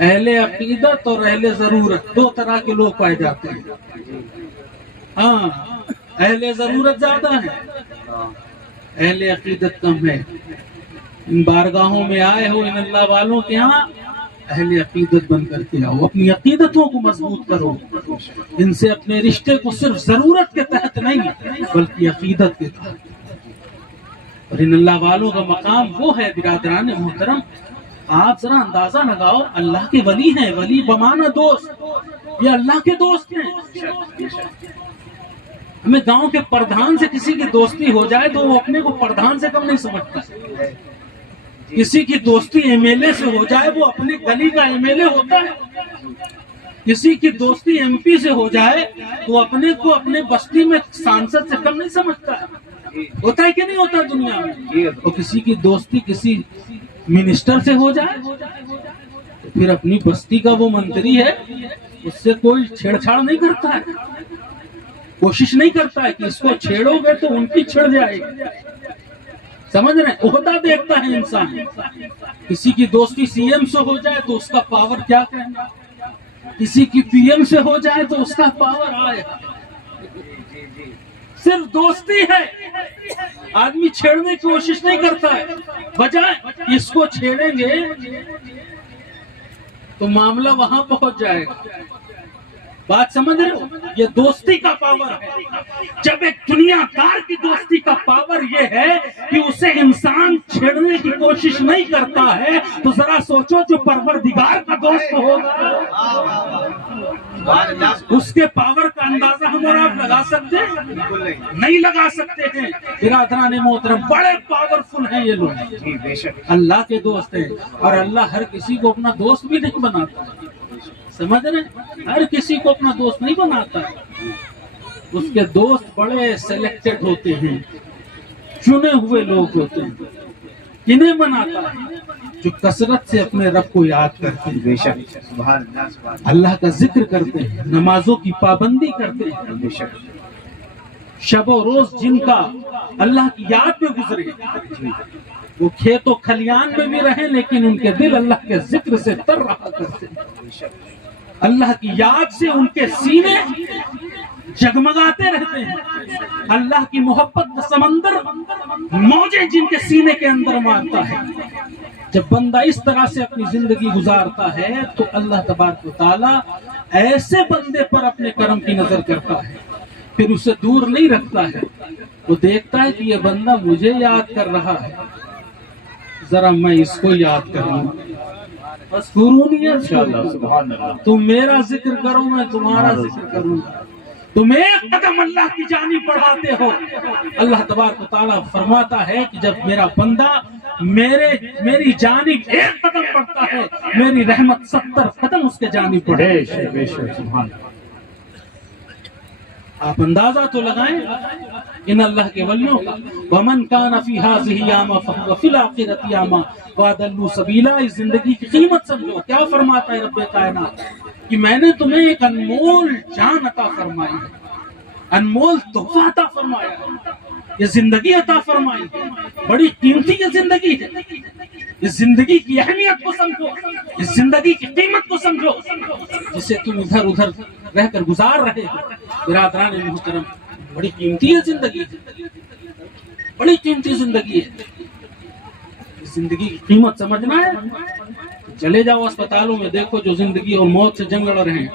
اہل عقیدت اور اہل ضرورت دو طرح کے لوگ پائے جاتے ہیں. ہاں اہل ضرورت زیادہ ہیں، اہل عقیدت کم ہے. ان بارگاہوں میں آئے ہو ان اللہ والوں کے ہاں، اہل عقیدت بن کر کے آؤ، اپنی عقیدتوں کو مضبوط کرو. ان سے اپنے رشتے کو صرف ضرورت کے تحت نہیں بلکہ عقیدت کے تحت. اور ان اللہ والوں کا مقام وہ ہے برادران محترم، آپ ذرا اندازہ لگاؤ، اللہ کے ولی ہیں، ولی بمانا دوست، یہ اللہ کے دوست ہیں. ہمیں گاؤں کے پردھان سے کسی کی دوستی ہو جائے تو وہ اپنے کو پردھان سے کم نہیں سمجھتا. کسی کی دوستی ایم ایل اے سے ہو جائے وہ اپنی گلی کا ایم ایل اے ہوتا ہے. کسی کی دوستی ایم پی سے ہو جائے تو اپنے کو اپنے بستی میں سانسد سے کم نہیں سمجھتا ہے. ہوتا ہے کہ نہیں ہوتا دنیا میں؟ اور کسی کی دوستی کسی منسٹر سے ہو جائے تو پھر اپنی بستی کا وہ منتری ہے اس سے کوئی چھیڑ چھاڑ نہیں کرتا ہے، کوشش نہیں کرتا ہے کہ اس کو چھیڑو گے تو ان کی چھڑ جائے گی. سمجھ رہے ہیں؟ عہدہ دیکھتا ہے انسان. کسی کی دوستی سی ایم سے ہو جائے تو اس کا پاور کیا کہنا، کسی کی پی ایم سے ہو جائے تو اس کا پاور آئے. صرف دوستی ہے، آدمی چھیڑنے کی کوشش نہیں کرتا ہے. بجائے اس کو چھیڑیں گے تو معاملہ وہاں پہنچ جائے گا. بات سمجھ رہے ہو؟ یہ دوستی کا پاور ہے. جب ایک دنیا دار کی دوستی کا پاور یہ ہے کہ اسے انسان چھیڑنے کی کوشش نہیں کرتا ہے تو ذرا سوچو جو پروردگار کا دوست ہوگا اس کے پاور کا اندازہ ہم اور آپ لگا سکتے ہیں؟ نہیں لگا سکتے ہیں. برادران محترم بڑے پاورفل ہیں یہ لوگ، اللہ کے دوست ہیں. اور اللہ ہر کسی کو اپنا دوست بھی نہیں بناتا. سمجھ رہے ہیں؟ ہر کسی کو اپنا دوست نہیں بناتا. اس کے دوست بڑے سلیکٹڈ ہوتے ہیں، چنے ہوئے لوگ ہوتے ہیں. کنہیں بناتا ہے؟ جو کثرت سے اپنے رب کو یاد کرتے ہیں، اللہ کا ذکر کرتے ہیں، نمازوں کی پابندی کرتے ہیں، شب و روز جن کا اللہ کی یاد میں گزرے. وہ کھیت و کھلیان میں بھی رہیں لیکن ان کے دل اللہ کے ذکر سے تر رہا کرتے ہیں. اللہ کی یاد سے ان کے سینے جگمگاتے رہتے ہیں. اللہ کی محبت کا سمندر موجیں جن کے سینے کے اندر مارتا ہے. جب بندہ اس طرح سے اپنی زندگی گزارتا ہے تو اللہ تبارک و تعالی ایسے بندے پر اپنے کرم کی نظر کرتا ہے، پھر اسے دور نہیں رکھتا ہے. وہ دیکھتا ہے کہ یہ بندہ مجھے یاد کر رہا ہے، ذرا میں اس کو یاد کروں. بس تم میرا ذکر کرو میں تمہارا ذکر کروں گا. تم ایک قدم اللہ کی جانب بڑھاتے ہو، اللہ تبارک و تعالیٰ فرماتا ہے کہ جب میرا بندہ میری جانب ایک قدم بڑھتا ہے میری رحمت 70 قدم اس کے جانب بڑھے. آپ اندازہ تو لگائیں ان اللہ کے ولیوں کا. وَمَنْ كَانَ فِي هَذِهِ أَعْمَىٰ فَهُوَ فِي الْآخِرَةِ أَعْمَىٰ وَأَضَلُّ سَبِيلًا. اس زندگی کی قیمت سمجھو. کیا فرماتا ہے رب کائنات کہ میں نے تمہیں ایک انمول جان عطا فرمائی ہے، انمول تحفہ عطا فرمایا ہے، یہ زندگی عطا فرمائی ہے. بڑی قیمتی یہ زندگی ہے. اس زندگی کی اہمیت کو سمجھو، اس زندگی کی قیمت کو سمجھو جسے تم ادھر ادھر رہ کر گزار رہے ہو. برادران محترم بڑی قیمتی ہے زندگی، بڑی قیمتی زندگی ہے. اس زندگی کی قیمت سمجھنا ہے. چلے جاؤ اسپتالوں میں دیکھو جو زندگی اور موت سے جنگ لڑ رہے ہیں،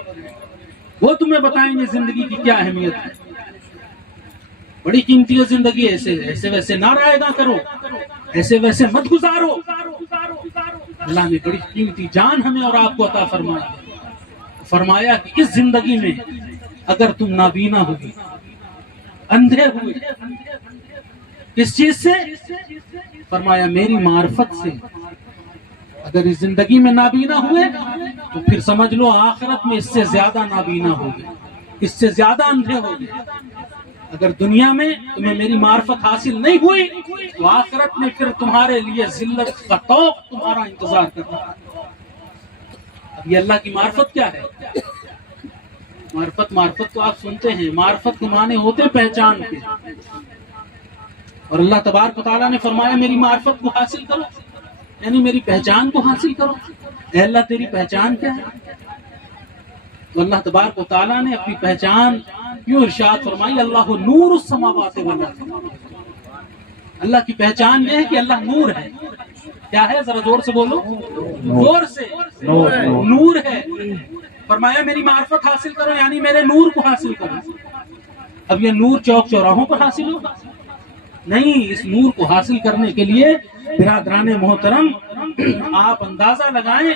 وہ تمہیں بتائیں گے زندگی کی کیا اہمیت ہے. بڑی قیمتی ہے زندگی. ایسے ویسے نہ رائے گا کرو، ایسے ویسے مت گزارو. اللہ نے بڑی قیمتی جان ہمیں اور آپ کو عطا فرمایا کہ اس زندگی میں اگر تم نابینا ہوگی، اندھے ہوئے، کس چیز سے؟ فرمایا میری معرفت سے. اگر اس زندگی میں نابینا ہوئے تو پھر سمجھ لو آخرت میں اس سے زیادہ نابینا ہوگے، اس سے زیادہ اندھے ہوگے. اگر دنیا میں تمہیں میری معرفت حاصل نہیں ہوئی تو آخرت میں پھر تمہارے لیے ذلت کا طوق تمہارا انتظار کر رہا ہے. اب یہ اللہ کی معرفت کیا ہے؟ معرفت تو آپ سنتے ہیں، معرفت کے معنی ہوتے پہچان کے. اور اللہ تبارک و تعالیٰ نے فرمایا میری معرفت کو حاصل کرو. یعنی میری پہچان کو حاصل کرو. اے اللہ تیری پہچان کیا ہے؟ تو اللہ تبارک و تعالیٰ نے اپنی پہچان کیوں ارشاد فرمائی اللہ نور السماوات والارض. اللہ کی پہچان یہ ہے کہ اللہ نور ہے. کیا ہے؟ ذرا زور سے بولو. زور سے. نور ہے. فرمایا میری معرفت حاصل کرو یعنی میرے نور کو حاصل کرو. اب یہ نور چوک چوراہوں پر حاصل ہوگا؟ نہیں. اس نور کو حاصل کرنے کے لیے برادران محترم آپ اندازہ لگائیں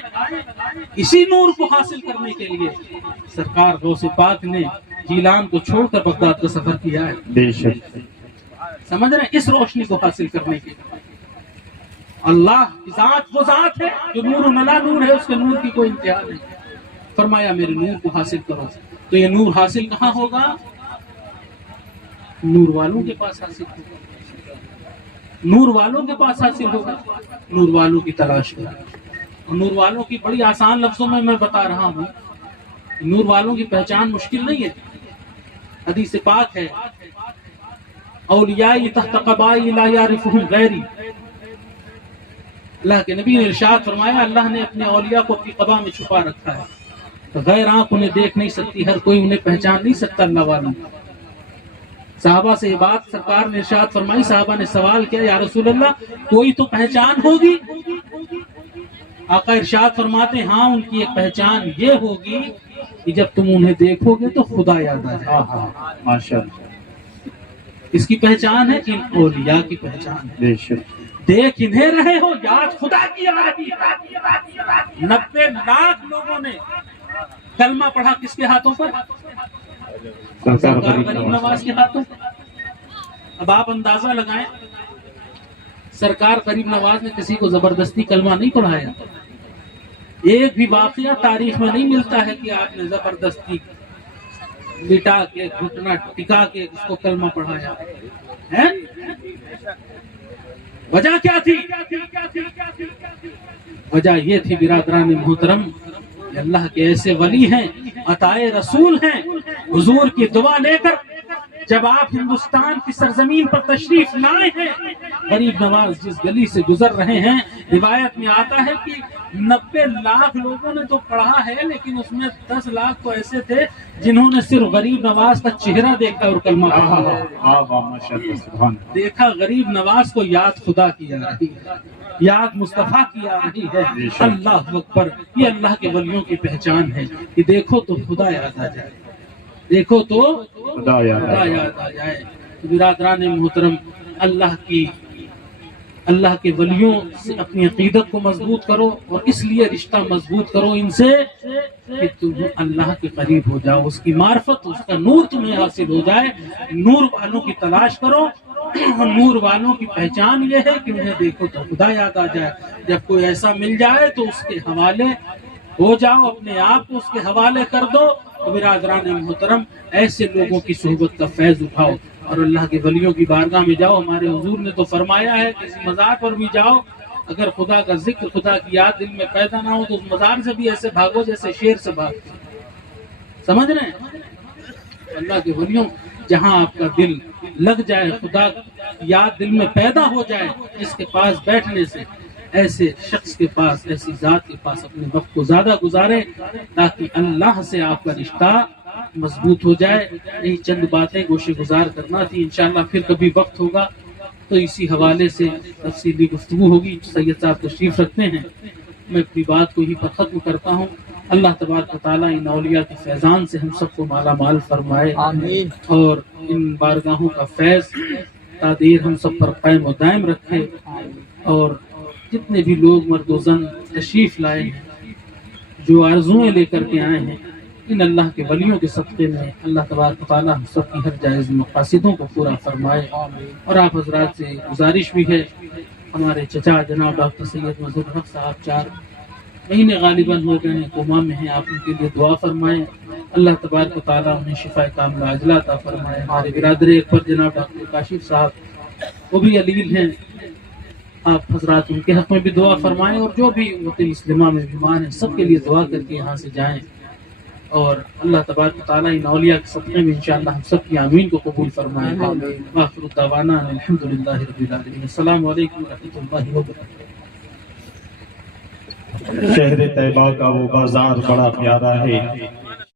اسی نور کو حاصل کرنے کے لیے سرکار غوث پاک نے جیلان کو چھوڑ کر بغداد کا سفر کیا ہے. بے شک. سمجھ رہے ہیں؟ اس روشنی کو حاصل کرنے کے لیے اللہ کی ذات وہ ذات ہے جو نور نلا نور ہے, اس کے نور کی کوئی انتہا نہیں. فرمایا میرے نور کو حاصل کرو. تو یہ نور حاصل کہاں ہوگا؟ نور والوں کے پاس حاصل ہوگا. نور والوں کے پاس حاصل ہوگا. نور والوں کی تلاش کرو. اور نور والوں کی بڑی آسان لفظوں میں بتا رہا ہوں. نور والوں کی پہچان مشکل نہیں ہے. حدیث پاک ہے اولیائی تحت قبائی لا یعرفہم غیری. اللہ کے نبی نے ارشاد فرمایا اللہ نے اپنے اولیاء کو اپنی قبا میں چھپا رکھا ہے. غیر آنکھ انہیں دیکھ نہیں سکتی, ہر کوئی انہیں پہچان نہیں سکتا اللہ والوں. صحابہ سے یہ بات سرکار نے ارشاد فرمائی. صحابہ نے سوال کیا یا رسول اللہ کوئی تو پہچان ہوگی؟ آقا ارشاد فرماتے ہاں ان کی ایک پہچان یہ ہوگی کہ جب تم انہیں دیکھو گے تو خدا یاد آ جائے. ماشاءاللہ. اس کی پہچان ہے ان اولیاء کی پہچان ہے. بے شک. دیکھ انہیں رہے ہو یاد خدا کی آ رہی ہے. 90 لاکھ لوگوں نے کلمہ پڑھا کس کے ہاتھوں پر؟ سرکار غریب نواز کے ہاتھوں. اب آپ اندازہ لگائیں سرکار غریب نواز نے کسی کو زبردستی کلمہ نہیں پڑھایا. ایک بھی واقعہ تاریخ میں نہیں ملتا ہے کہ آپ نے زبردستی لٹا کے گھٹنا ٹکا کے اس کو کلمہ پڑھایا ہے. وجہ کیا تھی؟ وجہ یہ تھی برادران محترم اللہ کے ایسے ولی ہیں عطائے رسول ہیں. حضور کی دعا لے کر جب آپ ہندوستان کی سرزمین پر تشریف لائے ہیں غریب نواز جس گلی سے گزر رہے ہیں روایت میں آتا ہے کہ 90 لاکھ لوگوں نے تو پڑھا ہے لیکن اس میں 10 لاکھ تو ایسے تھے جنہوں نے صرف غریب نواز کا چہرہ دیکھا اور کلمہ دیکھا. غریب نواز کو یاد خدا کی آ رہی ہے, یاد مصطفیٰ کی آ رہی ہے. اللہ اکبر. یہ اللہ کے ولیوں کی پہچان ہے کہ دیکھو تو خدا یاد آ جائے, دیکھو تو خدا یاد آ جائے. برادران محترم اللہ کے ولیوں سے اپنی عقیدت کو مضبوط کرو اور اس لیے رشتہ مضبوط کرو ان سے کہ تم اللہ کے قریب ہو جاؤ, اس کی معرفت اس کا نور تمہیں حاصل ہو جائے. نور والوں کی تلاش کرو. نور والوں کی پہچان یہ ہے کہ انہیں دیکھو تو خدا یاد آ جائے. جب کوئی ایسا مل جائے تو اس کے حوالے ہو جاؤ, اپنے آپ کو اس کے حوالے کر دو. برادران محترم ایسے لوگوں کی صحبت کا فیض اٹھاؤ اور اللہ کے ولیوں کی بارگاہ میں جاؤ. ہمارے حضور نے تو فرمایا ہے کسی مزار پر بھی جاؤ اگر خدا کا ذکر خدا کی یاد دل میں پیدا نہ ہو تو اس مزار سے بھی ایسے بھاگو جیسے شیر سے بھاگتے. سمجھ رہے ہیں؟ اللہ کے ولیوں جہاں آپ کا دل لگ جائے خدا یاد دل میں پیدا ہو جائے اس کے پاس بیٹھنے سے ایسے شخص کے پاس ایسی ذات کے پاس اپنے وقت کو زیادہ گزارے تاکہ اللہ سے آپ کا رشتہ مضبوط ہو جائے. یہی چند باتیں گوشے گزار کرنا تھی. انشاءاللہ پھر کبھی وقت ہوگا تو اسی حوالے سے تفصیلی گفتگو ہوگی. سید صاحب تشریف رکھتے ہیں. میں اپنی بات کو ہی پر ختم کرتا ہوں. اللہ تبارک و تعالیٰ ان اولیاء کی فیضان سے ہم سب کو مالا مال فرمائے اور ان بارگاہوں کا فیض تادیر ہم سب پر قائم و دائم رکھے. اور جتنے بھی لوگ مرد و زن تشریف لائے ہیں جو آرزویں لے کر کے آئے ہیں ان اللہ کے ولیوں کے صدقے میں اللہ تبارک و تعالیٰ ہم سب کی ہر جائز مقاصدوں کو پورا فرمائے. اور آپ حضرات سے گزارش بھی ہے ہمارے چچا جناب ڈاکٹر سید مظہر الحق صاحب 4 مہینے غالباً ہو گئے ہیں کوما میں ہیں. آپ ان کے لیے دعا فرمائیں. اللہ تبارک و تعالیٰ انہیں شفا کاملہ عاجلہ عطا فرمائے. ہمارے برادر اکبر جناب ڈاکٹر کاشف صاحب وہ بھی علیل ہیں. آپ حضرات ان کے حق میں بھی دعا فرمائیں اور جو بھی امت مسلمہ میں بیمار ہیں سب کے لیے دعا کر کے یہاں سے جائیں. اور اللہ تبارک و تعالیٰ ان اولیاء کے صدقے میں انشاءاللہ ہم سب کی آمین کو قبول فرمائے. وآخر دعوانا الحمدللہ رب العالمین. السلام علیکم و رحمۃ اللہ وبرکاتہ. شہر طیبہ کا وہ بازار بڑا پیارا ہے،